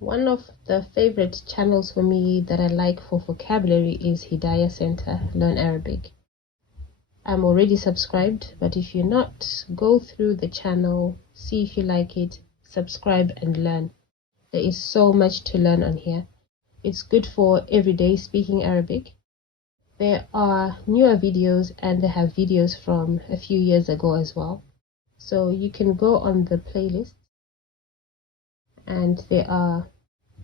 One of the favorite channels for me that I like for vocabulary is Hidaya Center Learn Arabic. I'm already subscribed, but if you're not, go through the channel, see if you like it, subscribe and learn. There is so much to learn on here. It's good for everyday speaking Arabic. There are newer videos and they have videos from a few years ago as well. So you can go on the playlist and there are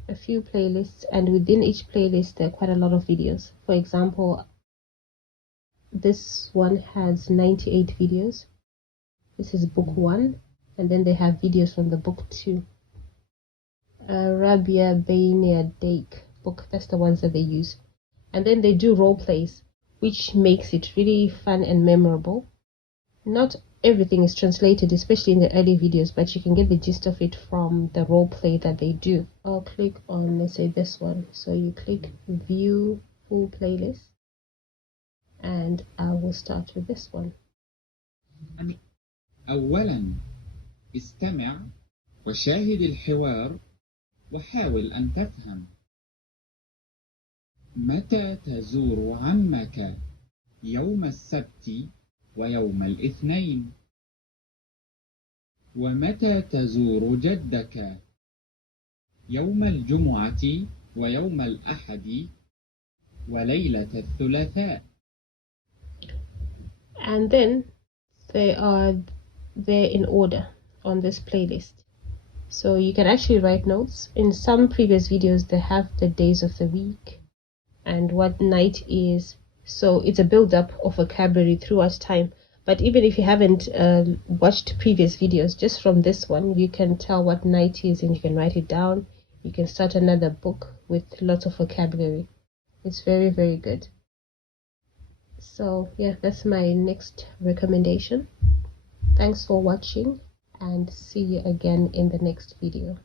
a few playlists, and within each playlist there are quite a lot of videos. For example, this one has 98 videos. This is book 1, and then they have videos from the book 2. Rabia, Bayna, Yadayk book, that's the ones that they use. And then they do role plays, which makes it really fun and memorable. Not everything is translated, especially in the early videos, but you can get the gist of it from the role play that they do. I'll click on, let's say, this one. So you click view full playlist, and I will start with this one. أولاً استمع وشاهد الحوار وحاول أن تفهم. متى تزور عمك؟ يوم السبت ويوم الاثنين. ومتى تزور جدك؟ يوم الجمعة ويوم الأحد وليلة الثلاثاء. And then they are there in order on this playlist. So you can actually write notes. In some previous videos, they have the days of the week and what night is. So it's a build-up of vocabulary throughout time. But even if you haven't watched previous videos, just from this one, you can tell what night is and you can write it down. You can start another book with lots of vocabulary. It's very, very good. So yeah, that's my next recommendation. Thanks for watching and see you again in the next video.